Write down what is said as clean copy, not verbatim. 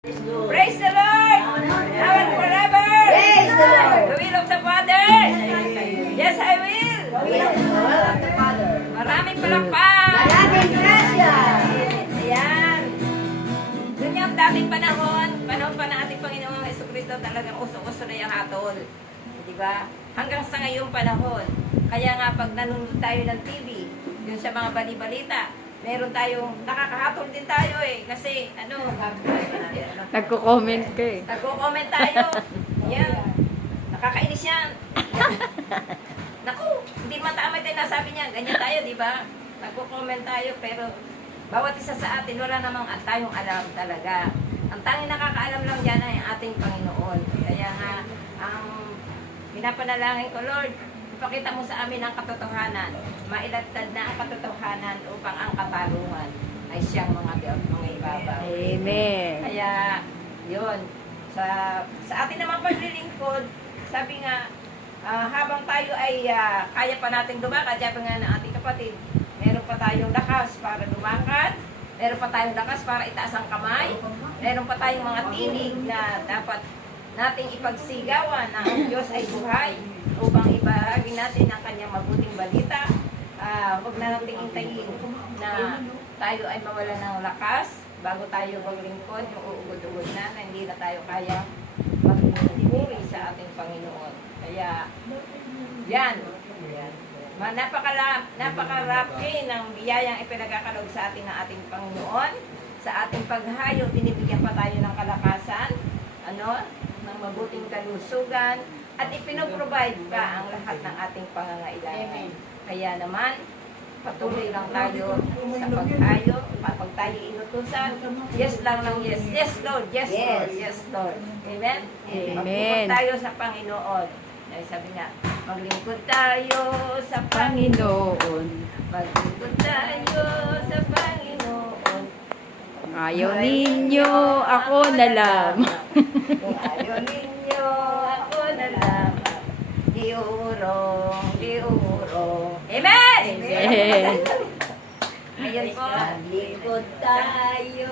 Praise the Lord! Now and forever! Praise the Lord! The will of the Father! Yes, I will! Maraming palakpak! Maraming grasya! Ayan! Doon yung daming panahon pa ng ating Panginoong Jesucristo, talagang uso-uso na yung hatol. Di ba? Hanggang sa ngayong panahon. Kaya nga pag nanonood tayo ng TV, yun sa mga bali-balita, meron tayong, nakakahatol din tayo eh. Kasi, Nagko-comment ka eh. nagko-comment tayo. Yan. Nakakainis yan. Naku, hindi matama tayo nasabi niya. Ganyan tayo, di ba? Nagko-comment tayo, pero bawat isa sa atin, wala namang tayong alam talaga. Ang tanging nakakaalam lang yan ay ang ating Panginoon. Kaya nga, ang pinapanalangin ko, Lord, ipakita mo sa amin ang katotohanan. Mailatad na ang katotohanan upang ang katarungan ay siyang mga ibabaw. Amen. Kaya, yun. Sa atin naman paglilingkod, sabi nga, habang tayo ay kaya pa natin lumakad, sabi nga ng ating kapatid, meron pa tayong lakas para lumakad, meron pa tayong lakas para itaas ang kamay, meron pa tayong mga tinig na dapat nating ipagsigawan na ang Diyos ay buhay upang ibahagi natin ang kanyang mabuting balita. Huwag na nating intayin na tayo ay mawala ng lakas bago tayo maglingkod, yung uugod-ugod na hindi na tayo kaya magpuri sa ating Panginoon. Kaya, yan. Napakarami ng biyayang ipinagkakalog sa atin ng ating Panginoon. Sa ating paghayo, binibigyan pa tayo ng kalakasan, ng mabuting kalusugan, at ipinoprovide pa ang lahat ng ating pangangailangan. Kaya naman, patuloy lang tayo sa paghayo, kapag tayo inutusan, yes lang ng yes. Yes, Lord. Yes, Lord. Yes, Lord. Amen? Amen. Maglingkod tayo sa Panginoon. Ay, sabi nga, maglingkod tayo sa Panginoon. Maglingkod tayo sa Panginoon. Kung ayaw ninyo, ako na lang. Kung ayaw ninyo, ako na lang. Diurong, diurong. Amen! Amen. Ayun po. Maglingkod tayo.